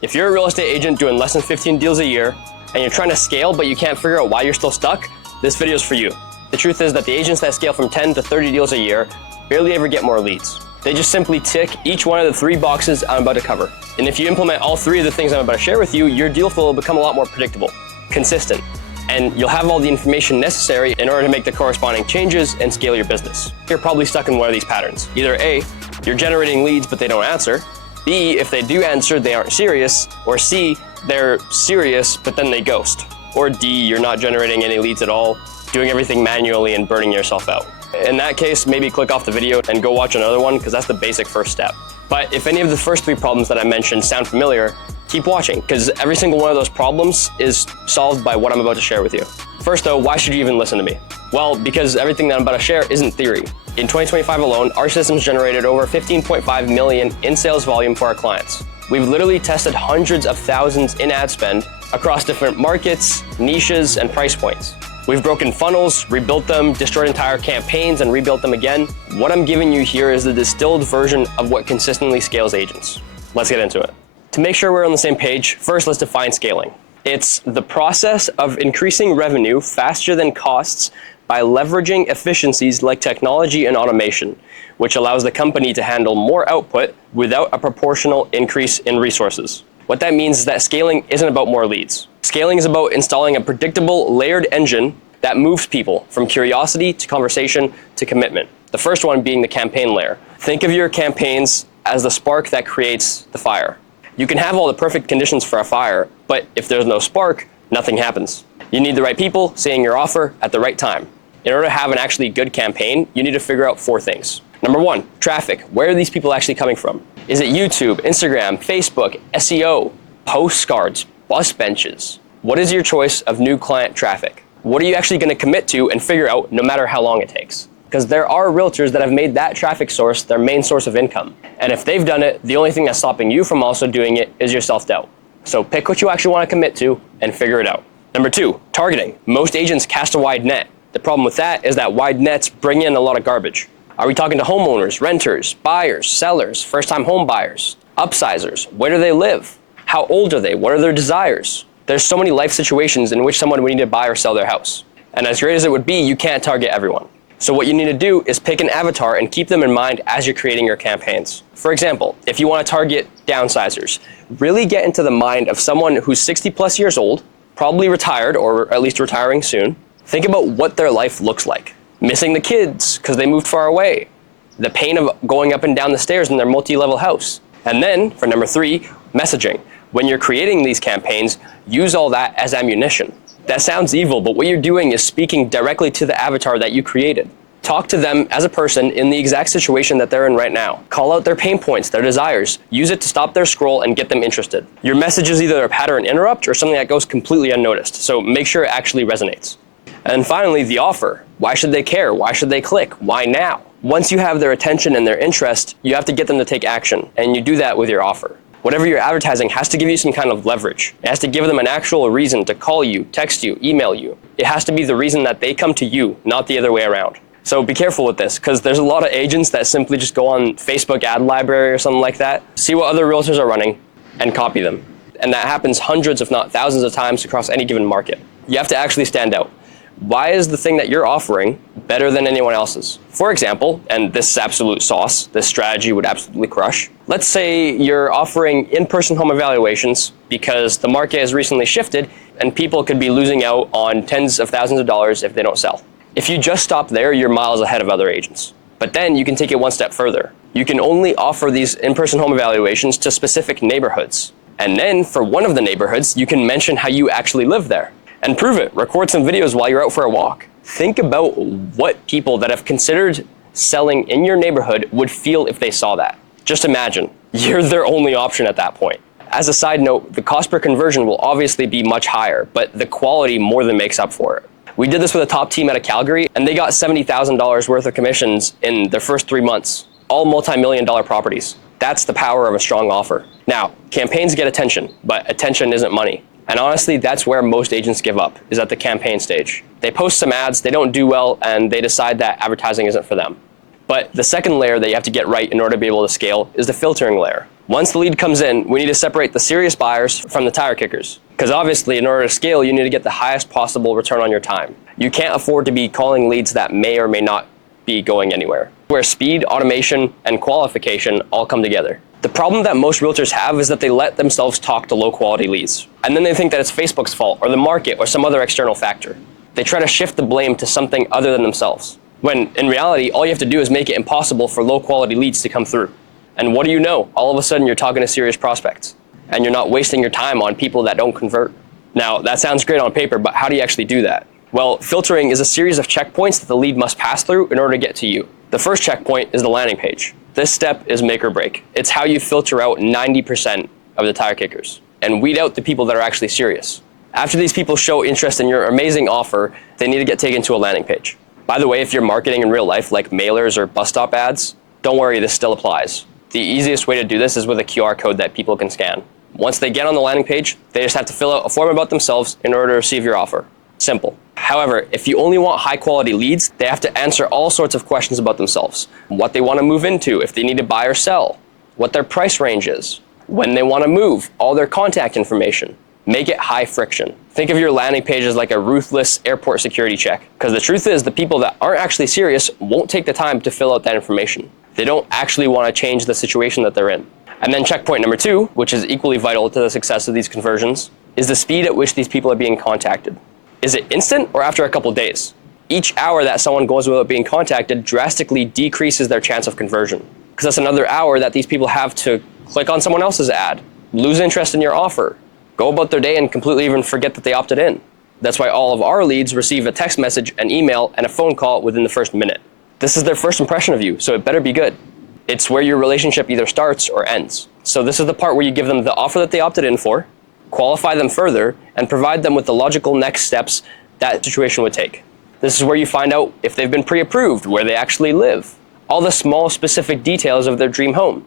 If you're a real estate agent doing less than 15 deals a year and you're trying to scale but you can't figure out why you're still stuck, this video is for you. The truth is that the agents that scale from 10 to 30 deals a year barely ever get more leads. They just simply tick each one of the 3 boxes I'm about to cover. And if you implement all 3 of the things I'm about to share with you, your deal flow will become a lot more predictable, consistent, and you'll have all the information necessary in order to make the corresponding changes and scale your business. You're probably stuck in one of these patterns. Either A, you're generating leads but they don't answer, B, if they do answer, they aren't serious, or C, they're serious but then they ghost, or D, you're not generating any leads at all, doing everything manually and burning yourself out. In that case, maybe click off the video and go watch another one because that's the basic first step. But if any of the first 3 problems that I mentioned sound familiar, keep watching because every single one of those problems is solved by what I'm about to share with you. First though, why should you even listen to me? Well, because everything that I'm about to share isn't theory. In 2025 alone, our systems generated over 15.5 million in sales volume for our clients. We've literally tested hundreds of thousands in ad spend across different markets, niches, and price points. We've broken funnels, rebuilt them, destroyed entire campaigns, and rebuilt them again. What I'm giving you here is the distilled version of what consistently scales agents. Let's get into it. To make sure we're on the same page, first let's define scaling. It's the process of increasing revenue faster than costs by leveraging efficiencies like technology and automation, which allows the company to handle more output without a proportional increase in resources. What that means is that scaling isn't about more leads. Scaling is about installing a predictable, layered engine that moves people from curiosity to conversation to commitment. The first one being the campaign layer. Think of your campaigns as the spark that creates the fire. You can have all the perfect conditions for a fire, but if there's no spark, nothing happens. You need the right people saying your offer at the right time. In order to have an actually good campaign, you need to figure out 4 things. Number 1, traffic. Where are these people actually coming from? Is it YouTube, Instagram, Facebook, SEO, postcards, bus benches? What is your choice of new client traffic? What are you actually going to commit to and figure out no matter how long it takes? Because there are realtors that have made that traffic source their main source of income. And if they've done it, the only thing that's stopping you from also doing it is your self-doubt. So pick what you actually want to commit to and figure it out. Number 2, targeting. Most agents cast a wide net. The problem with that is that wide nets bring in a lot of garbage. Are we talking to homeowners, renters, buyers, sellers, first-time home buyers, upsizers? Where do they live? How old are they? What are their desires? There's so many life situations in which someone would need to buy or sell their house. And as great as it would be, you can't target everyone. So what you need to do is pick an avatar and keep them in mind as you're creating your campaigns. For example, if you want to target downsizers, really get into the mind of someone who's 60 plus years old, probably retired or at least retiring soon. Think about what their life looks like. Missing the kids because they moved far away. The pain of going up and down the stairs in their multi-level house. And then, for number 3, messaging. When you're creating these campaigns, use all that as ammunition. That sounds evil, but what you're doing is speaking directly to the avatar that you created. Talk to them as a person in the exact situation that they're in right now. Call out their pain points, their desires. Use it to stop their scroll and get them interested. Your message is either a pattern interrupt or something that goes completely unnoticed, so make sure it actually resonates. And finally, the offer. Why should they care? Why should they click? Why now? Once you have their attention and their interest, you have to get them to take action, and you do that with your offer. Whatever you're advertising has to give you some kind of leverage. It has to give them an actual reason to call you, text you, email you. It has to be the reason that they come to you, not the other way around. So be careful with this, because there's a lot of agents that simply just go on Facebook ad library or something like that, see what other realtors are running, and copy them. And that happens hundreds, if not thousands of times across any given market. You have to actually stand out. Why is the thing that you're offering better than anyone else's? For example, and this is absolute sauce, this strategy would absolutely crush. Let's say you're offering in-person home evaluations because the market has recently shifted and people could be losing out on tens of thousands of dollars if they don't sell. If you just stop there, you're miles ahead of other agents. But then you can take it one step further. You can only offer these in-person home evaluations to specific neighborhoods. And then for one of the neighborhoods, you can mention how you actually live there. And prove it. Record some videos while you're out for a walk. Think about what people that have considered selling in your neighborhood would feel if they saw that. Just imagine, you're their only option at that point. As a side note, the cost per conversion will obviously be much higher, but the quality more than makes up for it. We did this with a top team out of Calgary, and they got $70,000 worth of commissions in their first 3 months, all multi-million-dollar properties. That's the power of a strong offer. Now, campaigns get attention, but attention isn't money. And honestly, that's where most agents give up, is at the campaign stage. They post some ads, they don't do well, and they decide that advertising isn't for them. But the second layer that you have to get right in order to be able to scale is the filtering layer. Once the lead comes in, we need to separate the serious buyers from the tire kickers. Because obviously, in order to scale, you need to get the highest possible return on your time. You can't afford to be calling leads that may or may not be going anywhere, where speed, automation, and qualification all come together. The problem that most realtors have is that they let themselves talk to low-quality leads, and then they think that it's Facebook's fault, or the market, or some other external factor. They try to shift the blame to something other than themselves, when in reality, all you have to do is make it impossible for low-quality leads to come through. And what do you know? All of a sudden, you're talking to serious prospects, and you're not wasting your time on people that don't convert. Now, that sounds great on paper, but how do you actually do that? Well, filtering is a series of checkpoints that the lead must pass through in order to get to you. The first checkpoint is the landing page. This step is make or break. It's how you filter out 90% of the tire kickers and weed out the people that are actually serious. After these people show interest in your amazing offer, they need to get taken to a landing page. By the way, if you're marketing in real life, like mailers or bus stop ads, don't worry, this still applies. The easiest way to do this is with a QR code that people can scan. Once they get on the landing page, they just have to fill out a form about themselves in order to receive your offer. Simple. However, if you only want high quality leads, they have to answer all sorts of questions about themselves. What they want to move into, if they need to buy or sell, what their price range is, when they want to move, all their contact information. Make it high friction. Think of your landing page as like a ruthless airport security check. Because the truth is, the people that aren't actually serious won't take the time to fill out that information. They don't actually want to change the situation that they're in. And then checkpoint number 2, which is equally vital to the success of these conversions, is the speed at which these people are being contacted. Is it instant or after a couple days? Each hour that someone goes without being contacted drastically decreases their chance of conversion. Because that's another hour that these people have to click on someone else's ad, lose interest in your offer, go about their day and completely even forget that they opted in. That's why all of our leads receive a text message, an email, and a phone call within the first minute. This is their first impression of you, so it better be good. It's where your relationship either starts or ends. So this is the part where you give them the offer that they opted in for, qualify them further, and provide them with the logical next steps that situation would take. This is where you find out if they've been pre-approved, where they actually live, all the small specific details of their dream home,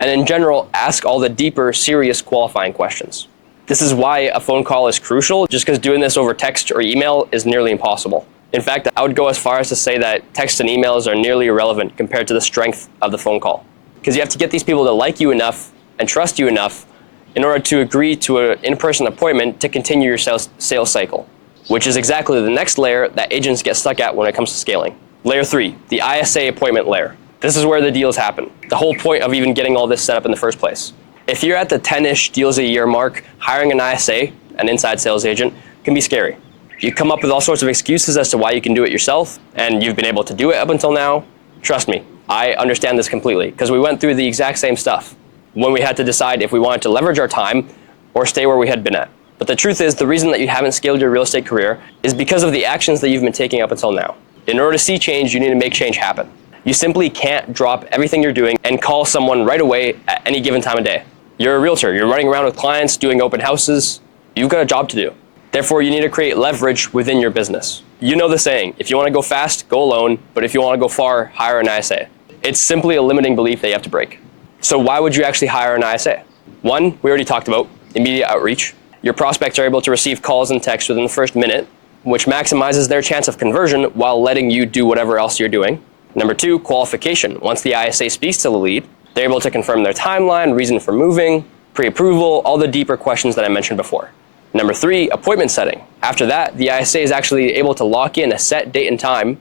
and in general, ask all the deeper, serious qualifying questions. This is why a phone call is crucial, just because doing this over text or email is nearly impossible. In fact, I would go as far as to say that text and emails are nearly irrelevant compared to the strength of the phone call. Because you have to get these people to like you enough and trust you enough in order to agree to an in-person appointment to continue your sales cycle, which is exactly the next layer that agents get stuck at when it comes to scaling. Layer 3, the ISA appointment layer. This is where the deals happen, the whole point of even getting all this set up in the first place. If you're at the 10-ish deals a year mark, hiring an ISA, an inside sales agent, can be scary. You come up with all sorts of excuses as to why you can do it yourself, and you've been able to do it up until now. Trust me, I understand this completely, because we went through the exact same stuff when we had to decide if we wanted to leverage our time or stay where we had been at. But the truth is, the reason that you haven't scaled your real estate career is because of the actions that you've been taking up until now. In order to see change, you need to make change happen. You simply can't drop everything you're doing and call someone right away at any given time of day. You're a realtor, you're running around with clients, doing open houses. You've got a job to do. Therefore, you need to create leverage within your business. You know the saying, if you want to go fast, go alone, but if you want to go far, hire an ISA. It's simply a limiting belief that you have to break. So why would you actually hire an ISA? One, we already talked about, immediate outreach. Your prospects are able to receive calls and texts within the first minute, which maximizes their chance of conversion while letting you do whatever else you're doing. Number 2, qualification. Once the ISA speaks to the lead, they're able to confirm their timeline, reason for moving, pre-approval, all the deeper questions that I mentioned before. Number 3, appointment setting. After that, the ISA is actually able to lock in a set date and time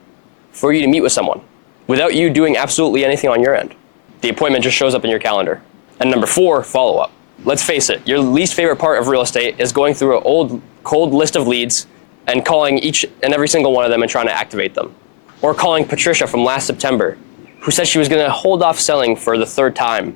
for you to meet with someone without you doing absolutely anything on your end. The appointment just shows up in your calendar. And number 4, follow-up. Let's face it, your least favorite part of real estate is going through an old, cold list of leads and calling each and every single one of them and trying to activate them. Or calling Patricia from last September, who said she was going to hold off selling for the 3rd time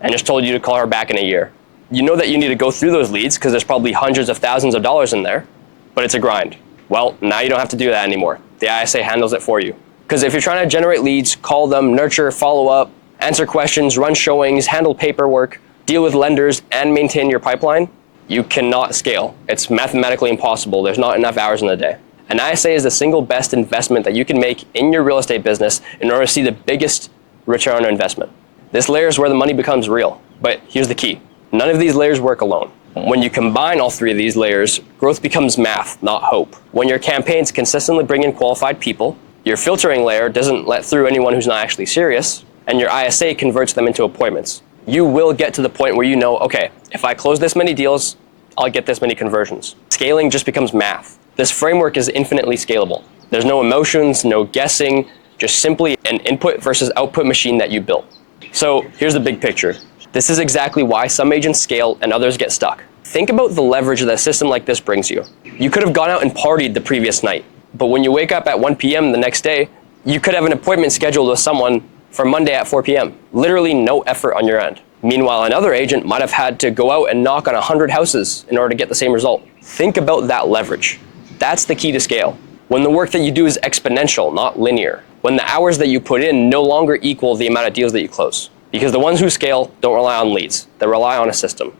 and just told you to call her back in a year. You know that you need to go through those leads because there's probably hundreds of thousands of dollars in there, but it's a grind. Well, now you don't have to do that anymore. The ISA handles it for you. Because if you're trying to generate leads, call them, nurture, follow up, answer questions, run showings, handle paperwork, deal with lenders, and maintain your pipeline, you cannot scale. It's mathematically impossible. There's not enough hours in the day. An ISA is the single best investment that you can make in your real estate business in order to see the biggest return on investment. This layer is where the money becomes real. But here's the key. None of these layers work alone. When you combine all 3 of these layers, growth becomes math, not hope. When your campaigns consistently bring in qualified people, your filtering layer doesn't let through anyone who's not actually serious, and your ISA converts them into appointments. you will get to the point where you know, okay, if I close this many deals, I'll get this many conversions. Scaling just becomes math. This framework is infinitely scalable. There's no emotions, no guessing, just simply an input versus output machine that you built. So here's the big picture. This is exactly why some agents scale and others get stuck. Think about the leverage that a system like this brings you. You could have gone out and partied the previous night, but when you wake up at 1 p.m. the next day, you could have an appointment scheduled with someone for Monday at 4 p.m. Literally no effort on your end. Meanwhile, another agent might have had to go out and knock on 100 houses in order to get the same result. Think about that leverage. That's the key to scale. When the work that you do is exponential, not linear. When the hours that you put in no longer equal the amount of deals that you close. Because the ones who scale don't rely on leads, they rely on a system.